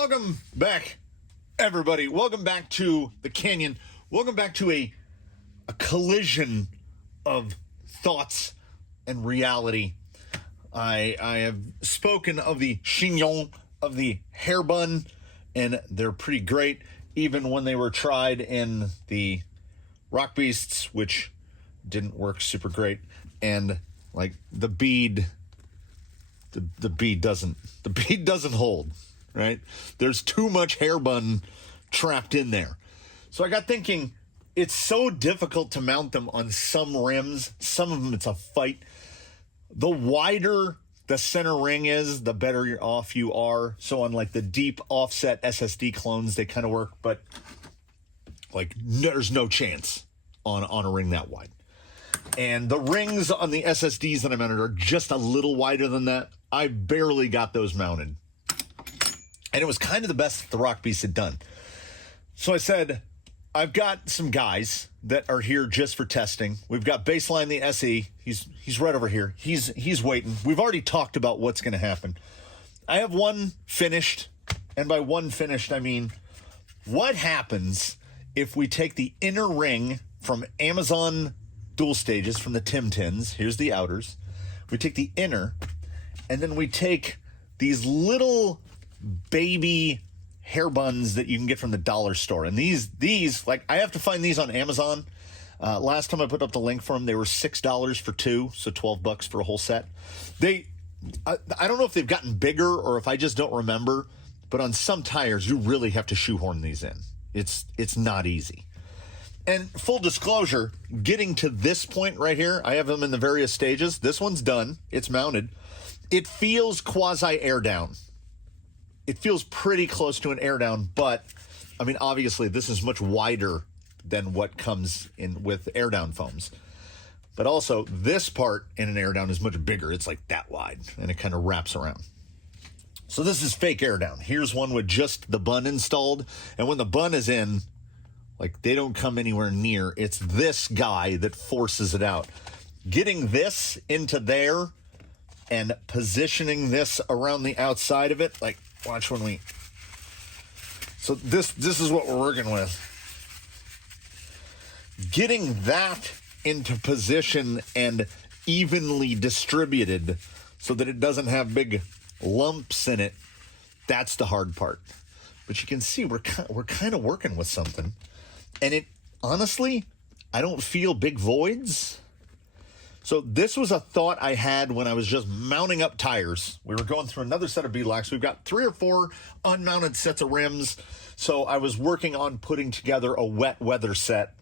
Welcome back, everybody. Welcome back to the canyon. Welcome back to a collision of thoughts and reality. I have spoken of the chignon, of the hairbun, and they're pretty great, even when they were tried in the rock beasts, which didn't work super great. And like the bead, the bead doesn't hold. Right? There's too much hairbun trapped in there. So I got thinking, it's so difficult to mount them on some rims. Some of them, it's a fight. The wider the center ring is, the better off you are. So on like the deep offset SSD clones, they kind of work. But like there's no chance on a ring that wide. And the rings on the SSDs that I mounted are just a little wider than that. I barely got those mounted. And it was kind of the best the Rock Beast had done. So I said, I've got some guys that are here just for testing. We've got Baseline the SE. He's right over here. He's waiting. We've already talked about what's going to happen. I have one finished. And by one finished, I mean, what happens if we take the inner ring from Amazon Dual Stages, from the Tim Tins? Here's the outers. We take the inner, and then we take these little baby hair buns that you can get from the dollar store. And these like, I have to find these on Amazon. Last time I put up the link for them, they were $6 for two, so $12 for a whole set. I don't know if they've gotten bigger or if I just don't remember, but on some tires, you really have to shoehorn these in. It's not easy. And full disclosure, getting to this point right here, I have them in the various stages. This one's done. It's mounted. It feels quasi air down. It feels pretty close to an air down, but I mean, obviously this is much wider than what comes in with air down foams. But also this part in an air down is much bigger. It's like that wide and it kind of wraps around. So this is fake air down. Here's one with just the bun installed. And when the bun is in, like they don't come anywhere near. It's this guy that forces it out. Getting this into there and positioning this around the outside of it, like, watch when we... So this is what we're working with. Getting that into position and evenly distributed so that it doesn't have big lumps in it, that's the hard part. But you can see we're kind of working with something. And it, honestly, I don't feel big voids. So this was a thought I had when I was just mounting up tires. We were going through another set of beadlocks. We've got 3 or 4 unmounted sets of rims. So I was working on putting together a wet weather set.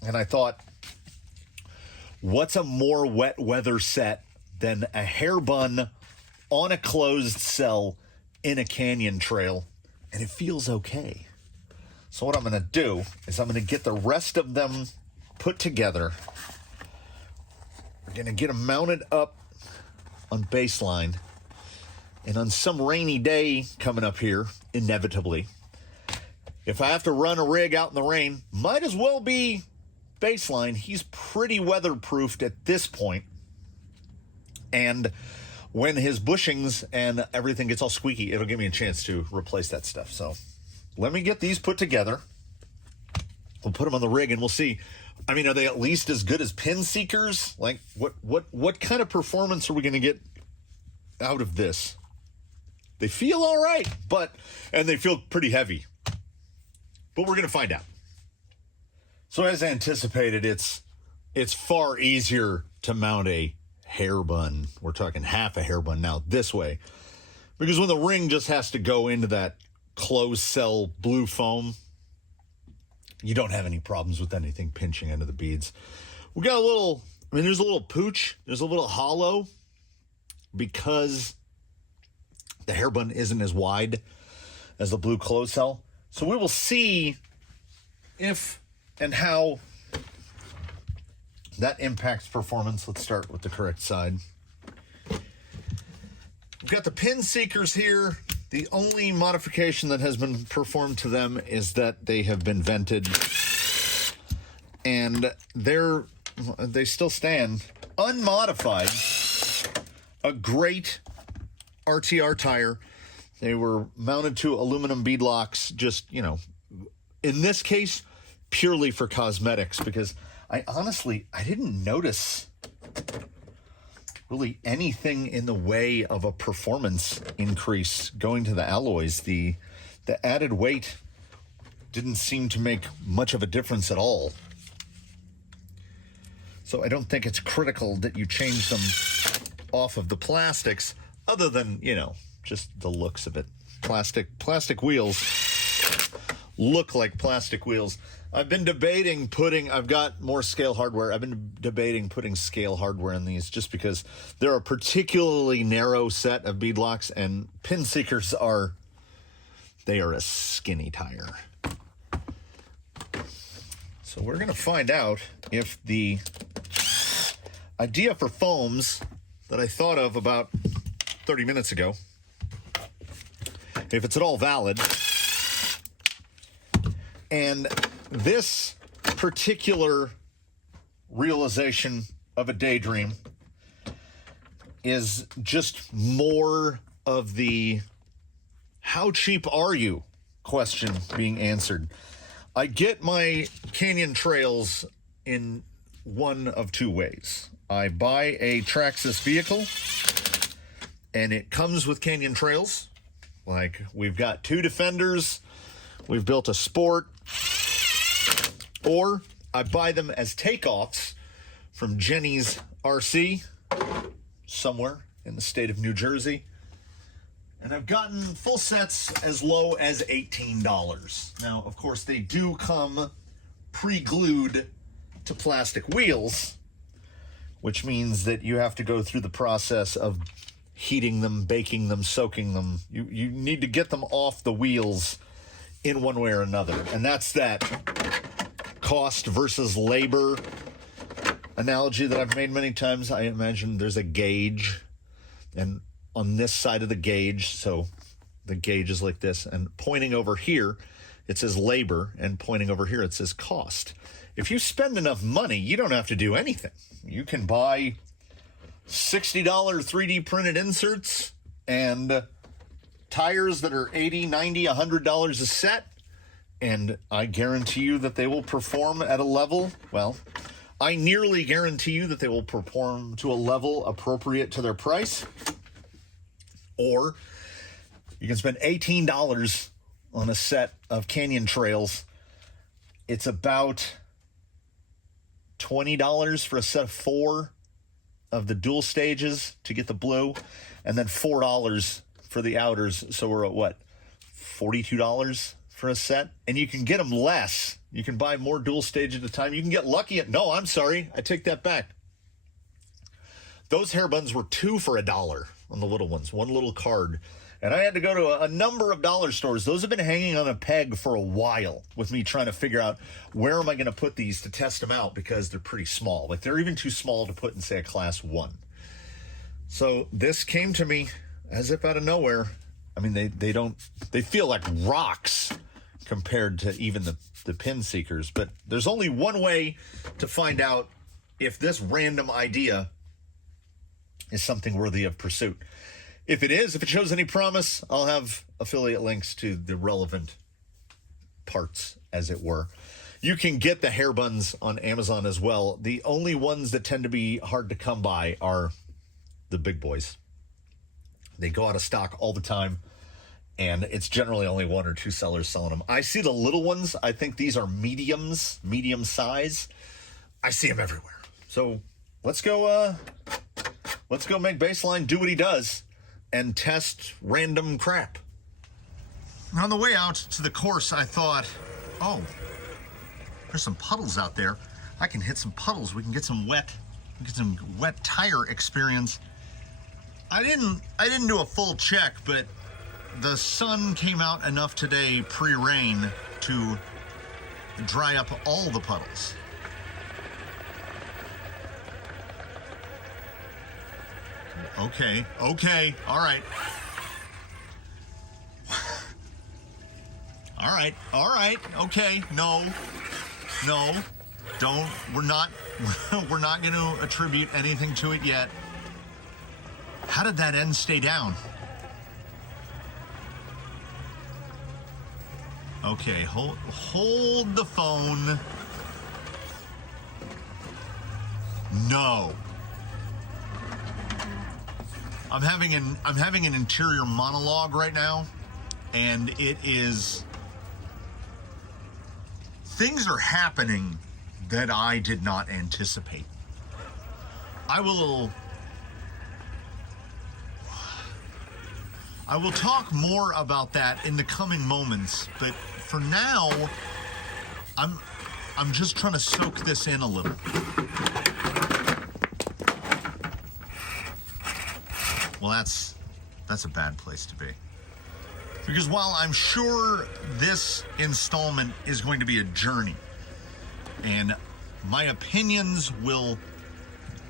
And I thought, what's a more wet weather set than a hairbun on a closed cell in a canyon trail? And it feels okay. So what I'm going to do is I'm going to get the rest of them put together. We're going to get them mounted up on Baseline. And on some rainy day coming up here, inevitably, if I have to run a rig out in the rain, might as well be Baseline. He's pretty weatherproofed at this point. And when his bushings and everything gets all squeaky, it'll give me a chance to replace that stuff. So let me get these put together. We'll put them on the rig and we'll see. I mean, are they at least as good as pin seekers? Like, what kind of performance are we going to get out of this? They feel all right, and they feel pretty heavy. But we're going to find out. So as anticipated, it's far easier to mount a hairbun. We're talking half a hairbun now this way. Because when the ring just has to go into that closed cell blue foam, you don't have any problems with anything pinching into the beads. We got there's a little pooch. There's a little hollow because the hairbun isn't as wide as the blue closed cell. So we will see if and how that impacts performance. Let's start with the correct side. We've got the pin seekers here. The only modification that has been performed to them is that they have been vented. And they still stand unmodified. A great RTR tire. They were mounted to aluminum beadlocks, just, you know, in this case, purely for cosmetics, because I didn't notice really anything in the way of a performance increase going to the alloys. The added weight didn't seem to make much of a difference at all. So I don't think it's critical that you change them off of the plastics, other than, you know, just the looks of it. Plastic wheels look like plastic wheels. I've been debating I've got more scale hardware. I've been debating putting scale hardware in these just because they're a particularly narrow set of beadlocks, and pin seekers are a skinny tire. So we're going to find out if the idea for foams that I thought of about 30 minutes ago, if it's at all valid. And this particular realization of a daydream is just more of the "how cheap are you?" question being answered. I get my canyon trails in one of two ways. I buy a Traxxas vehicle, and it comes with canyon trails. Like, we've got 2 Defenders, we've built a Sport, or I buy them as takeoffs from Jenny's RC somewhere in the state of New Jersey. And I've gotten full sets as low as $18. Now, of course, they do come pre-glued to plastic wheels, which means that you have to go through the process of heating them, baking them, soaking them. You need to get them off the wheels in one way or another. And that's that cost versus labor analogy that I've made many times. I imagine there's a gauge, and on this side of the gauge, so the gauge is like this, and pointing over here, it says labor, and pointing over here, it says cost. If you spend enough money, you don't have to do anything. You can buy $60 3D printed inserts and tires that are $80, $90, $100 a set, and I guarantee you that they will perform at a level, well, I nearly guarantee you that they will perform to a level appropriate to their price. Or you can spend $18 on a set of canyon trails. It's about $20 for a set of 4 of the dual stages to get the blue, and then $4 for the outers. So we're at what, $42 for a set? And you can get them less. You can buy more dual stage at a time. You can get lucky at, no, I'm sorry, I take that back. Those Hairbuns were 2 for $1 on the little ones, one little card. And I had to go to a number of dollar stores. Those have been hanging on a peg for a while with me trying to figure out where am I going to put these to test them out, because they're pretty small. Like, they're even too small to put in, say, a class 1. So this came to me as if out of nowhere. I mean, they feel like rocks compared to even the pin seekers. But there's only one way to find out if this random idea is something worthy of pursuit. If it shows any promise, I'll have affiliate links to the relevant parts, as it were. You can get the Hairbuns on Amazon as well. The only ones that tend to be hard to come by are the big boys. They go out of stock all the time, and it's generally only 1 or 2 sellers selling them. I see the little ones. I think these are medium size. I see them everywhere. So let's go make Baseline do what he does and test random crap. On the way out to the course, I thought, oh, there's some puddles out there. I can hit some puddles. We can get some wet tire experience. I didn't do a full check, but the sun came out enough today pre-rain to dry up all the puddles. Okay, all right. All right, okay, no, don't, we're not going to attribute anything to it yet. How did that end stay down? Okay, hold the phone. No. I'm having an interior monologue right now, and it is, things are happening that I did not anticipate. I will talk more about that in the coming moments, but for now, I'm just trying to soak this in a little. Well, that's a bad place to be. Because while I'm sure this installment is going to be a journey, and my opinions will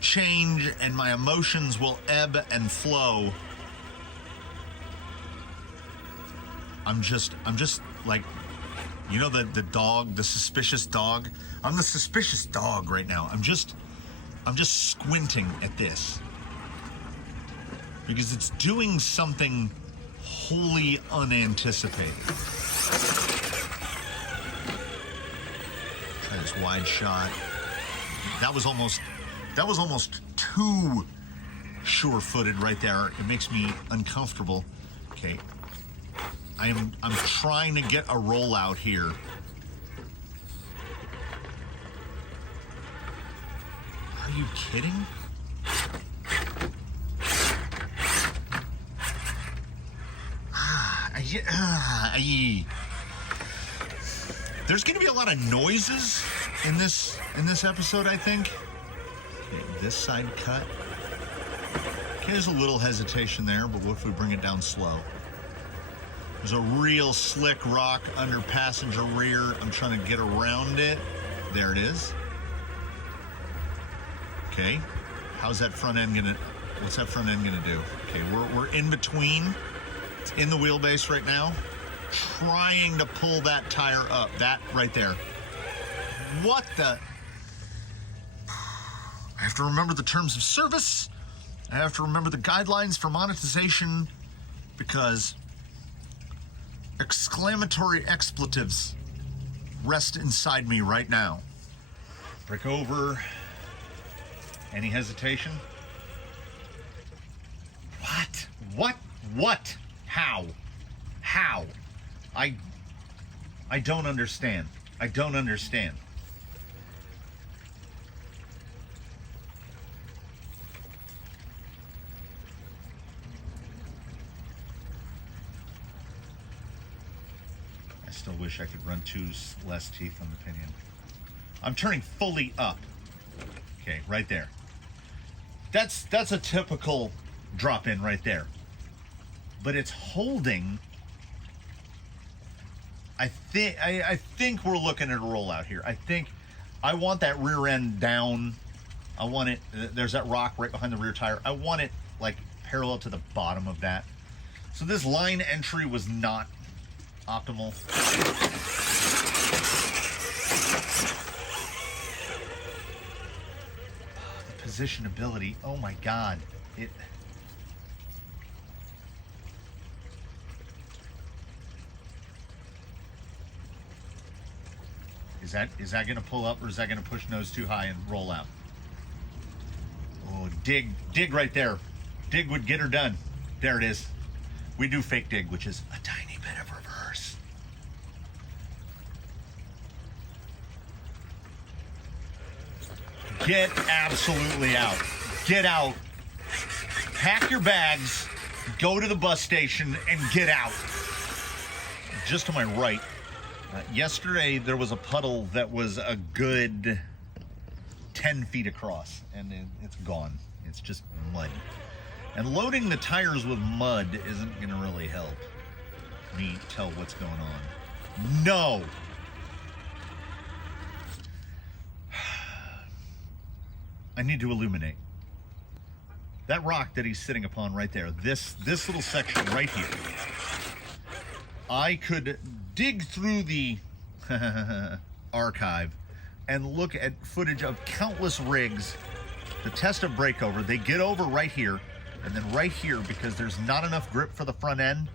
change and my emotions will ebb and flow, I'm just like, you know, the dog, the suspicious dog? I'm the suspicious dog right now. I'm just squinting at this. Because it's doing something wholly unanticipated. Try this wide shot. That was almost too sure-footed right there. It makes me uncomfortable. Okay. I'm trying to get a rollout here. Are you kidding? There's going to be a lot of noises in this episode, I think. Okay, this side cut. Okay, there's a little hesitation there, but what if we bring it down slow? There's a real slick rock under passenger rear. I'm trying to get around it. There it is. Okay, what's that front end gonna do? Okay, we're in between. It's in the wheelbase right now. Trying to pull that tire up. That right there. What the? I have to remember the terms of service. I have to remember the guidelines for monetization, because exclamatory expletives rest inside me right now. Break over. Any hesitation? What? How? I don't understand. I don't understand. I still wish I could run two less teeth on the pinion. I'm turning fully up. Okay, right there. That's a typical drop in right there. But it's holding. I think we're looking at a rollout here. I want that rear end down. I want it, there's that rock right behind the rear tire. I want it like parallel to the bottom of that. So this line entry was not optimal. The positionability, oh my God. Is that going to pull up, or is that going to push nose too high and roll out? Oh, dig right there. Dig would get her done. There it is. We do fake dig, which is a tiny bit of reverse. Get absolutely out. Get out. Pack your bags, go to the bus station, and get out. Just to my right. Yesterday, there was a puddle that was a good 10 feet across, and it's gone. It's just mud. And loading the tires with mud isn't going to really help me tell what's going on. No! I need to illuminate. That rock that he's sitting upon right there, this little section right here, I could dig through the archive and look at footage of countless rigs, the test of breakover. They get over right here, and then right here, because there's not enough grip for the front end,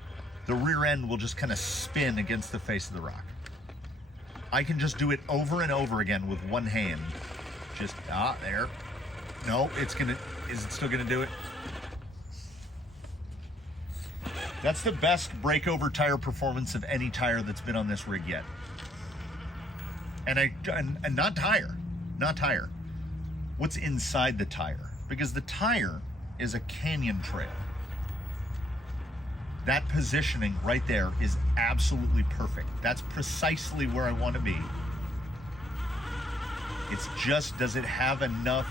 the rear end will just kind of spin against the face of the rock. I can just do it over and over again with one hand. Just, there. No, is it still gonna do it? That's the best breakover tire performance of any tire that's been on this rig yet. And not tire. What's inside the tire? Because the tire is a canyon trail. That positioning right there is absolutely perfect. That's precisely where I want to be. It's just, does it have enough,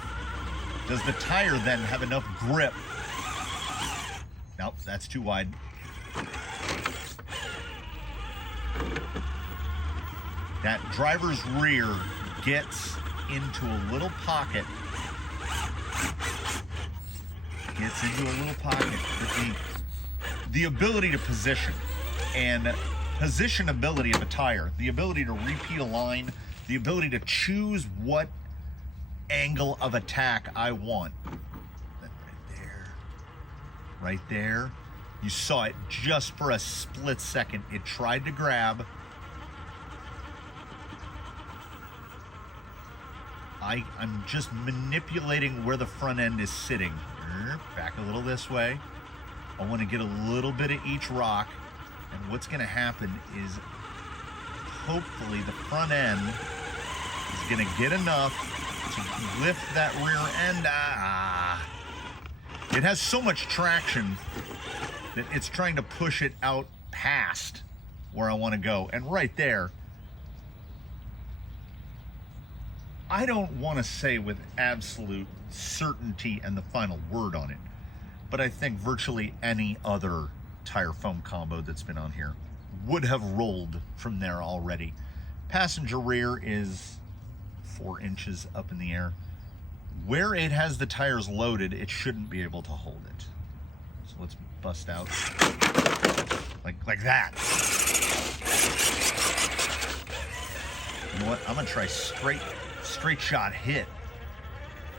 does the tire then have enough grip? Nope, that's too wide. That driver's rear gets into a little pocket. But the ability to position and positionability of a tire, the ability to repeat a line, the ability to choose what angle of attack I want. Right there. You saw it just for a split second. It tried to grab. I'm just manipulating where the front end is sitting. Back a little this way. I want to get a little bit of each rock. And what's going to happen is hopefully the front end is going to get enough to lift that rear end. It has so much traction that it's trying to push it out past where I want to go. And right there, I don't want to say with absolute certainty and the final word on it, but I think virtually any other tire foam combo that's been on here would have rolled from there already. Passenger rear is 4 inches up in the air. Where it has the tires loaded, it shouldn't be able to hold it. So let's bust out like that. You know what? I'm gonna try straight shot hit.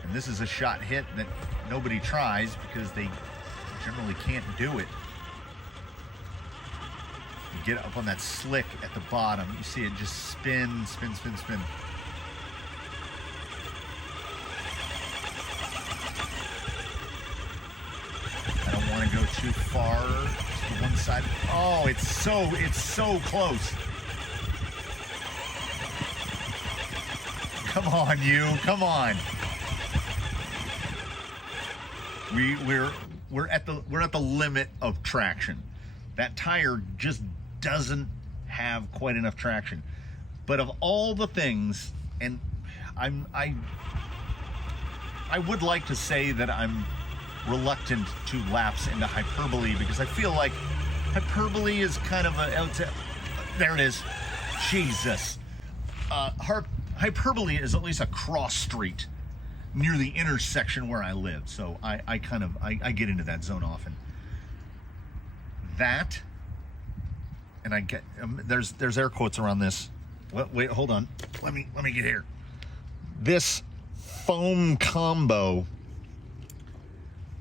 And this is a shot hit that nobody tries because they generally can't do it. You get up on that slick at the bottom, you see it just spin. I don't want to go too far to one side. Oh, it's so close. Come on, come on. We're at the limit of traction. That tire just doesn't have quite enough traction. But of all the things, and I would like to say that I'm reluctant to lapse into hyperbole because I feel like hyperbole is kind of there it is. Jesus. Hyperbole is at least a cross street near the intersection where I live, so I get into that zone often. That, and I get there's air quotes around this. Wait, hold on. Let me get here. This foam combo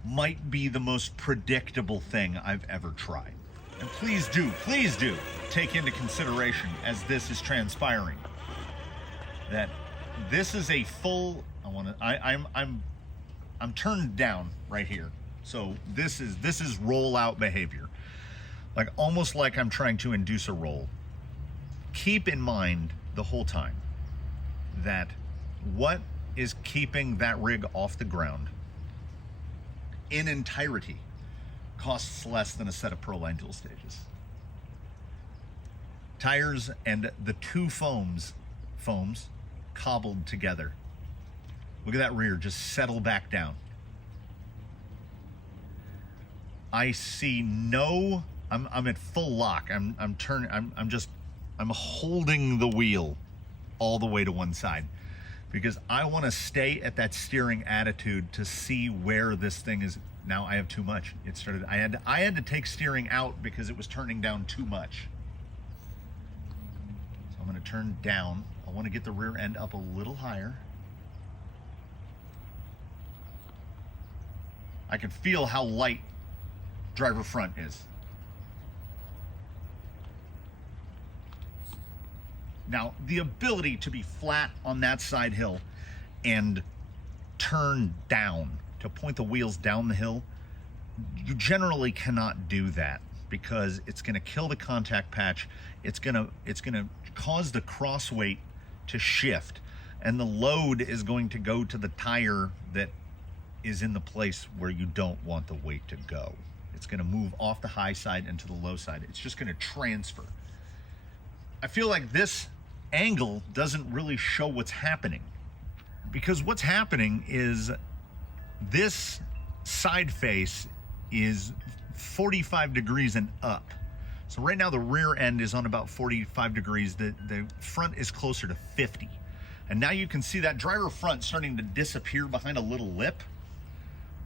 might be the most predictable thing I've ever tried. And please do take into consideration as this is transpiring that this is a full, I'm turned down right here. So this is rollout behavior. Like almost like I'm trying to induce a roll. Keep in mind the whole time that what is keeping that rig off the ground in entirety costs less than a set of Proline dual stages. Tires and the two foams cobbled together. Look at that rear just settle back down. I see no, I'm at full lock. I'm holding the wheel all the way to one side because I want to stay at that steering attitude to see where this thing is. Now I have too much. I had to take steering out because it was turning down too much. So I'm going to turn down. I want to get the rear end up a little higher. I can feel how light driver front is. Now, the ability to be flat on that side hill and turn down, to point the wheels down the hill, you generally cannot do that because it's going to kill the contact patch. It's going to cause the cross weight to shift, and the load is going to go to the tire that is in the place where you don't want the weight to go. It's going to move off the high side into the low side. It's just going to transfer. I feel like this angle doesn't really show what's happening, because what's happening is this side face is 45 degrees and up. So right now the rear end is on about 45 degrees. The front is closer to 50. And now you can see that driver front starting to disappear behind a little lip.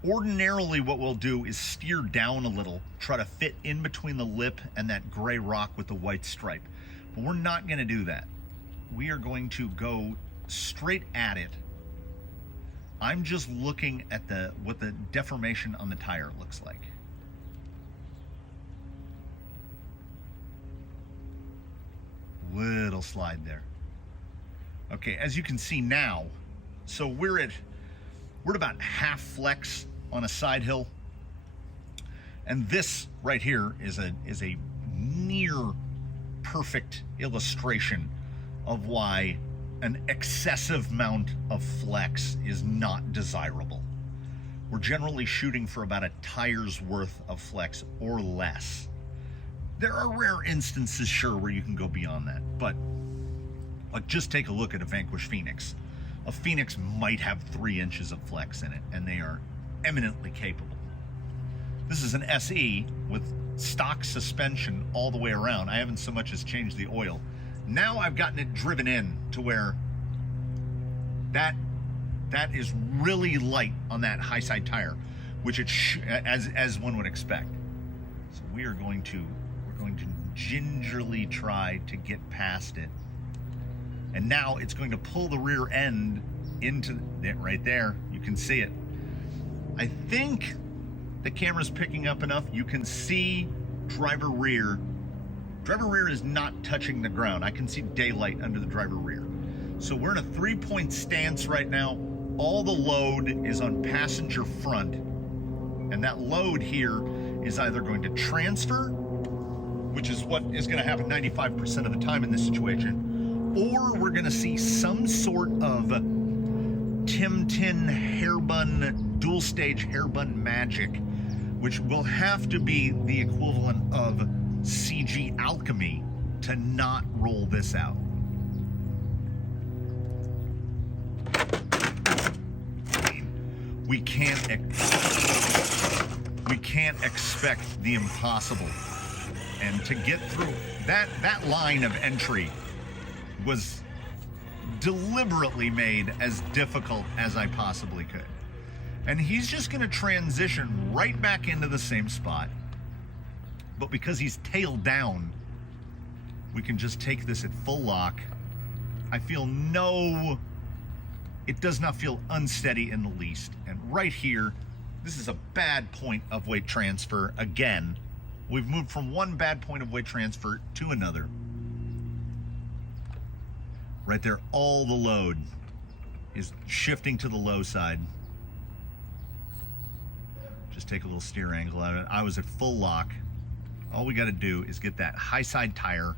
Ordinarily what we'll do is steer down a little, try to fit in between the lip and that gray rock with the white stripe. But we're not gonna do that. We are going to go straight at it. I'm just looking at what the deformation on the tire looks like. Little slide there. Okay, as you can see now, so we're at about half flex on a side hill, and this right here is a near perfect illustration of why an excessive amount of flex is not desirable. We're generally shooting for about a tire's worth of flex or less. There are rare instances, sure, where you can go beyond that, but like just take a look at a Vanquish Phoenix. A Phoenix might have 3 inches of flex in it, and they are eminently capable. This is an SE with stock suspension all the way around. I haven't so much as changed the oil. Now I've gotten it driven in to where that is really light on that high side tire, which as one would expect. So we're going to gingerly try to get past it. And now it's going to pull the rear end into it right there. You can see it. I think the camera's picking up enough. You can see driver rear. Driver rear is not touching the ground. I can see daylight under the driver rear. So we're in a 3-point stance right now. All the load is on passenger front. And that load here is either going to transfer, which is what is going to happen 95% of the time in this situation, or we're going to see some sort of Tim Tin hairbun, dual stage hairbun magic, which will have to be the equivalent of CG alchemy to not roll this out. We can't expect the impossible. And to get through that line of entry was deliberately made as difficult as I possibly could. And he's just going to transition right back into the same spot. But because he's tailed down, we can just take this at full lock. I feel it does not feel unsteady in the least. And right here, this is a bad point of weight transfer again. We've moved from one bad point of weight transfer to another. Right there, all the load is shifting to the low side. Just take a little steer angle out of it. I was at full lock. All we got to do is get that high side tire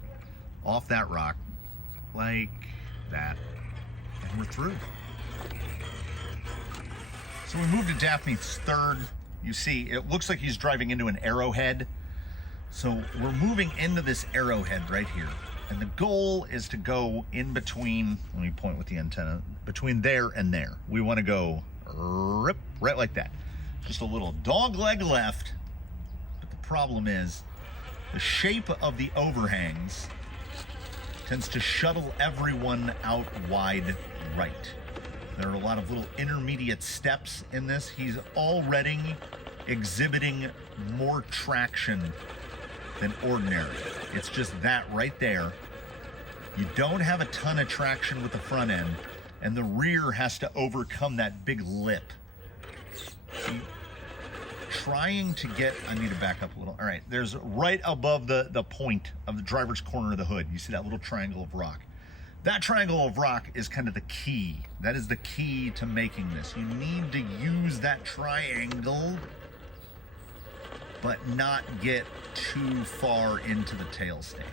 off that rock like that, and we're through. So we moved to Daphne's third. You see, it looks like he's driving into an arrowhead. So we're moving into this arrowhead right here. And the goal is to go in between, let me point with the antenna, between there and there. We want to go right like that. Just a little dog leg left. But the problem is the shape of the overhangs tends to shuttle everyone out wide right. There are a lot of little intermediate steps in this. He's already exhibiting more traction than ordinary. It's just that right there. You don't have a ton of traction with the front end, and the rear has to overcome that big lip. See, trying to get, I need to back up a little. All right, there's right above the point of the driver's corner of the hood. You see that little triangle of rock. That triangle of rock is kind of the key. That is the key to making this. You need to use that triangle, but not get too far into the tail stand.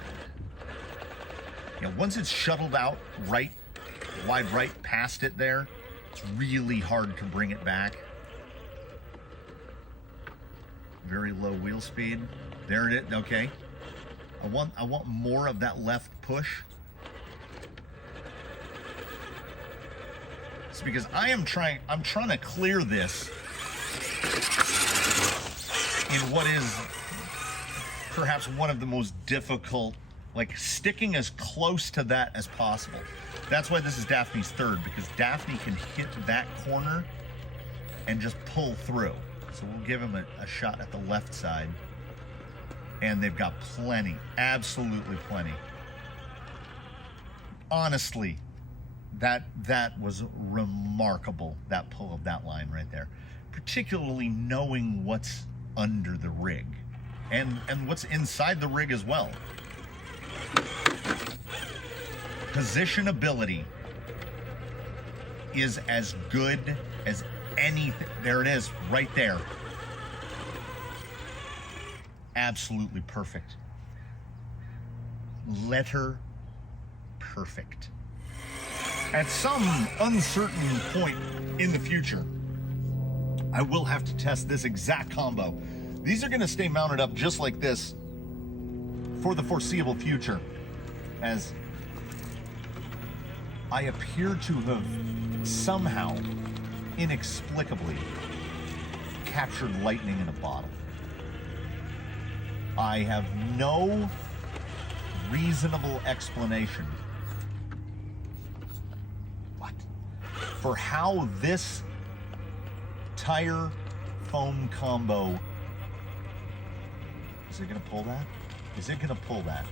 Once it's shuttled out right, wide right past it there, it's really hard to bring it back. Very low wheel speed. There it is. Okay. I want more of that left push. It's because I'm trying to clear this in what is perhaps one of the most difficult, like sticking as close to that as possible. That's why this is Daphne's third, because Daphne can hit that corner and just pull through. So we'll give him a shot at the left side. And they've got plenty, absolutely plenty. Honestly, that was remarkable, that pull of that line right there. Particularly knowing what's under the rig and what's inside the rig as well. Positionability is as good as anything. There it is, right there. Absolutely perfect. Letter perfect. At some uncertain point in the future, I will have to test this exact combo. These are going to stay mounted up just like this for the foreseeable future, as I appear to have somehow, inexplicably, captured lightning in a bottle. I have no reasonable explanation for how this tire foam combo, is it going to pull that? Is it going to pull that?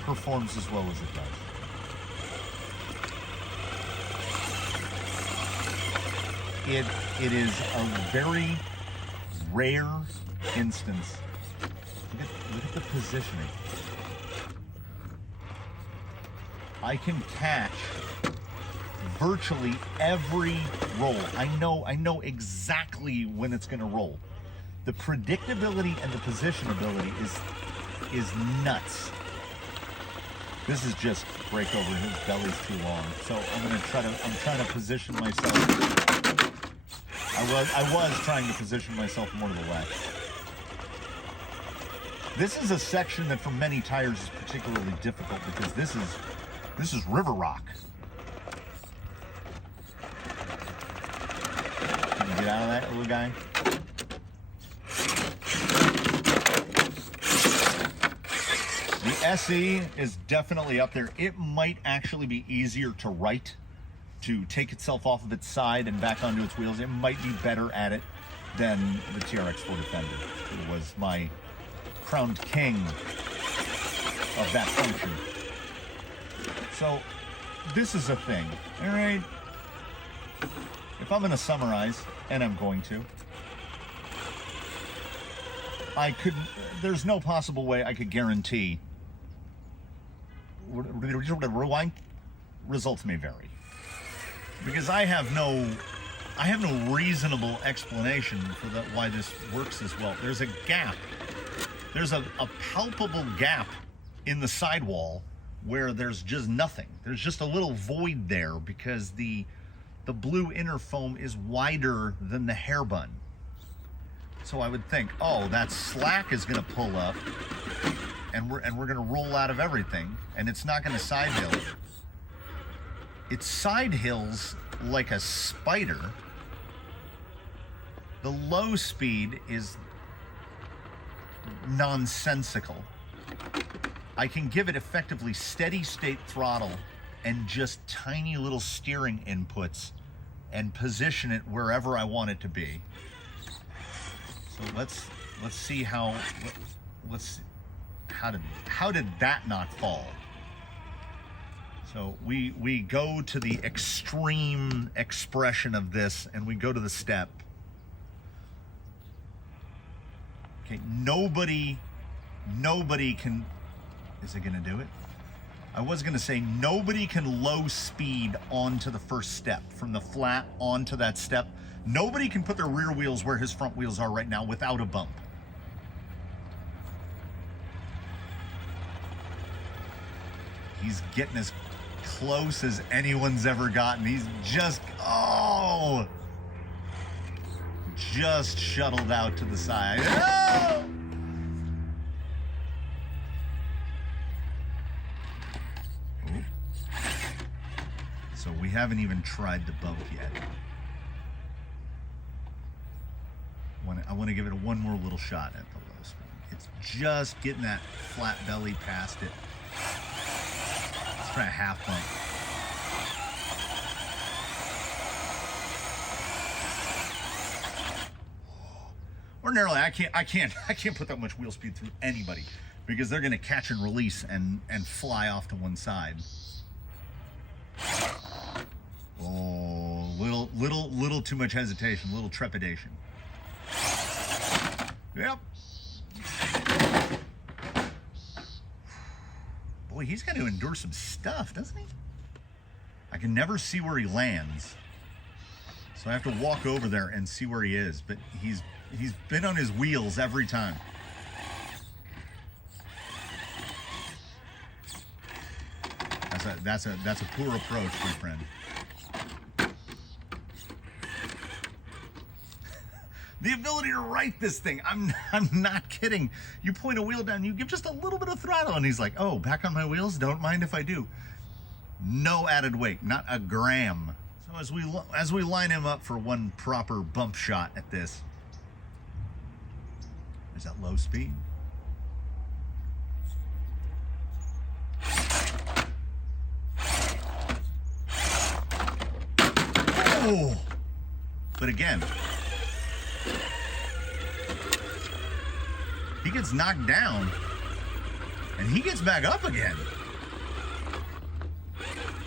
Performs as well as it does. It is a very rare instance. Look at the positioning. I can catch virtually every roll. I know exactly when it's going to roll. The predictability and the positionability is nuts. This is just break over. His belly's too long, so I'm trying to position myself. I was trying to position myself more to the left. This is a section that for many tires is particularly difficult because this is river rock. Can you get out of that, little guy? The SE is definitely up there. It might actually be easier to right, to take itself off of its side and back onto its wheels. It might be better at it than the TRX4 Defender. It was my crowned king of that function. So this is a thing, all right? If I'm going to summarize, and I'm going to, there's no possible way I could guarantee. Rewind. Results may vary, because I have no reasonable explanation for why this works as well. There's a gap. There's a palpable gap in the sidewall where there's just nothing. There's just a little void there because the blue inner foam is wider than the Hairbun. So I would think, oh, that slack is going to pull up, and we're going to roll out of everything, and it's not going to side hill. It side hills like a spider. The low speed is nonsensical. I can give it effectively steady state throttle and just tiny little steering inputs and position it wherever I want it to be. So let's see how did that not fall? So we go to the extreme expression of this, and we go to the step. Okay, nobody can. Is it going to do it? I was going to say nobody can low speed onto the first step, from the flat onto that step. Nobody can put their rear wheels where his front wheels are right now without a bump. He's getting as close as anyone's ever gotten. He's just, oh, just shuttled out to the side. Oh! So we haven't even tried the bump yet. I want to give it one more little shot at the low speed. It's just getting that flat belly past it. Let's try a half bump. Ordinarily, I can't put that much wheel speed through anybody because they're going to catch and release and fly off to one side. Oh, little too much hesitation, little trepidation. Yep. Boy, he's got to endure some stuff, doesn't he? I can never see where he lands, so I have to walk over there and see where he is. But he's been on his wheels every time. That's a poor approach, my friend. The ability to right this thing. I'm not kidding. You point a wheel down, you give just a little bit of throttle, and he's like, oh, back on my wheels? Don't mind if I do. No added weight, not a gram. So as we line him up for one proper bump shot at this, there's that low speed. Oh, but again, he gets knocked down and he gets back up again.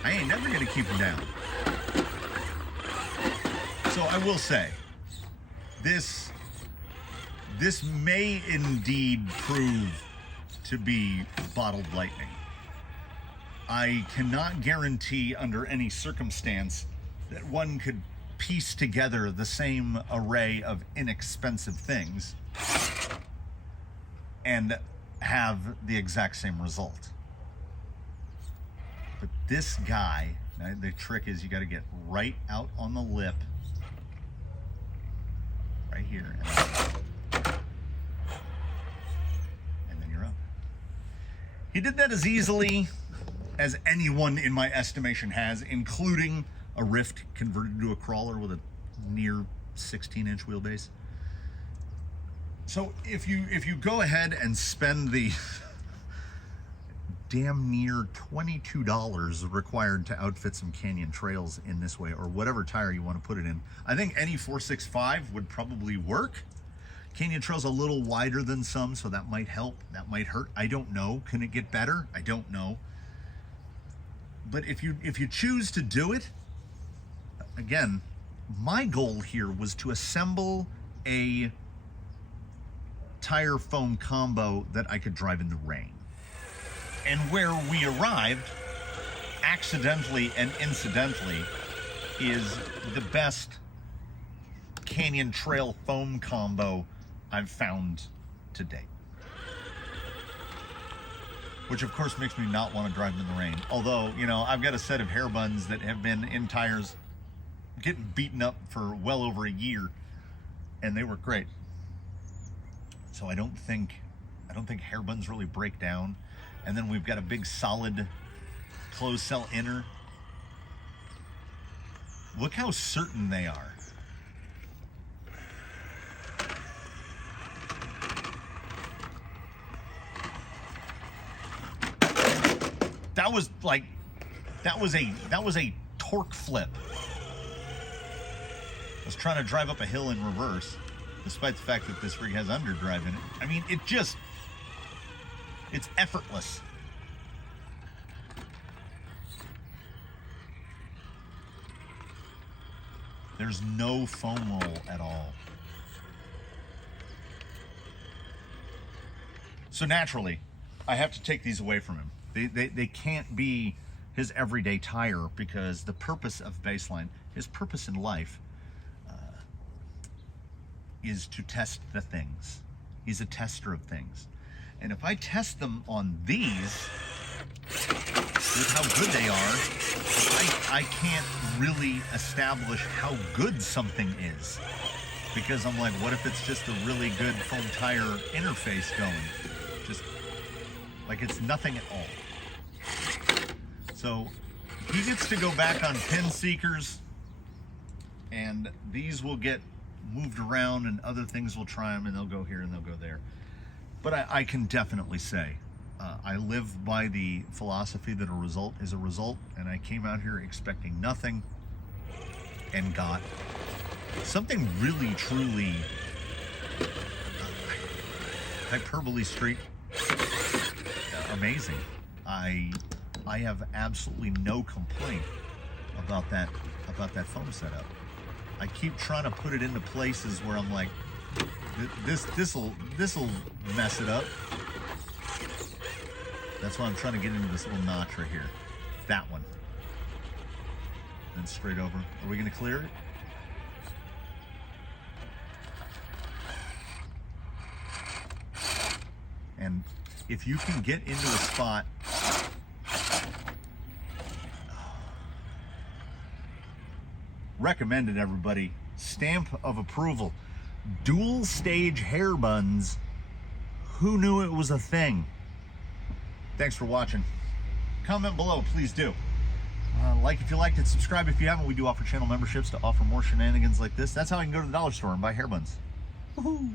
I ain't never gonna keep him down. So I will say, this may indeed prove to be bottled lightning. I cannot guarantee under any circumstance that one could piece together the same array of inexpensive things and have the exact same result. But this guy, the trick is you got to get right out on the lip, right here, and then you're up. He did that as easily as anyone in my estimation has, including a Rift converted to a crawler with a near 16-inch wheelbase. So if you go ahead and spend the damn near $22 required to outfit some Canyon trails in this way, or whatever tire you want to put it in, I think any 465 would probably work. Canyon trail's a little wider than some, so that might help, that might hurt. I don't know. Can it get better? I don't know. But if you choose to do it, again, my goal here was to assemble a tire foam combo that I could drive in the rain. And where we arrived, accidentally and incidentally, is the best Canyon Trail foam combo I've found to date. Which of course makes me not want to drive them in the rain. Although, you know, I've got a set of Hairbuns that have been in tires getting beaten up for well over a year, and they work great. So I don't think Hairbuns really break down. And then we've got a big solid closed cell inner. Look how certain they are. That was a torque flip. I was trying to drive up a hill in reverse, despite the fact that this rig has underdrive in it. I mean, it's effortless. There's no foam roll at all. So naturally, I have to take these away from him. They can't be his everyday tire, because the purpose of Baseline, his purpose in life, is to test the things. He's a tester of things. And if I test them on these, with how good they are, I can't really establish how good something is. Because I'm like, what if it's just a really good foam tire interface going? Just like it's nothing at all. So he gets to go back on pin seekers, and these will get moved around and other things will try them, and they'll go here and they'll go there. But I can definitely say, I live by the philosophy that a result is a result, and I came out here expecting nothing and got something really, truly hyperbole street amazing. I have absolutely no complaint about that foam setup. I keep trying to put it into places where I'm like, this'll mess it up. That's why I'm trying to get into this little notch right here. That one. Then straight over. Are we going to clear it? And if you can get into a spot, recommended, everybody. Stamp of approval. Dual stage Hairbuns. Who knew it was a thing? Thanks for watching. Comment below, please do. Like if you liked it, subscribe if you haven't. We do offer channel memberships to offer more shenanigans like this. That's how I can go to the dollar store and buy Hairbuns. Woohoo!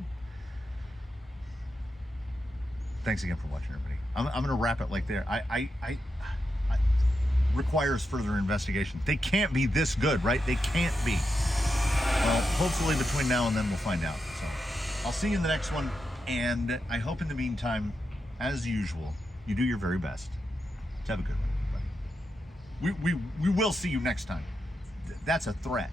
Thanks again for watching, everybody. I'm going to wrap it like there. I requires further investigation. They can't be this good, right? They can't be. Well, hopefully between now and then we'll find out. So I'll see you in the next one, and I hope in the meantime, as usual, you do your very best. Have a good one, everybody. We will see you next time. That's a threat.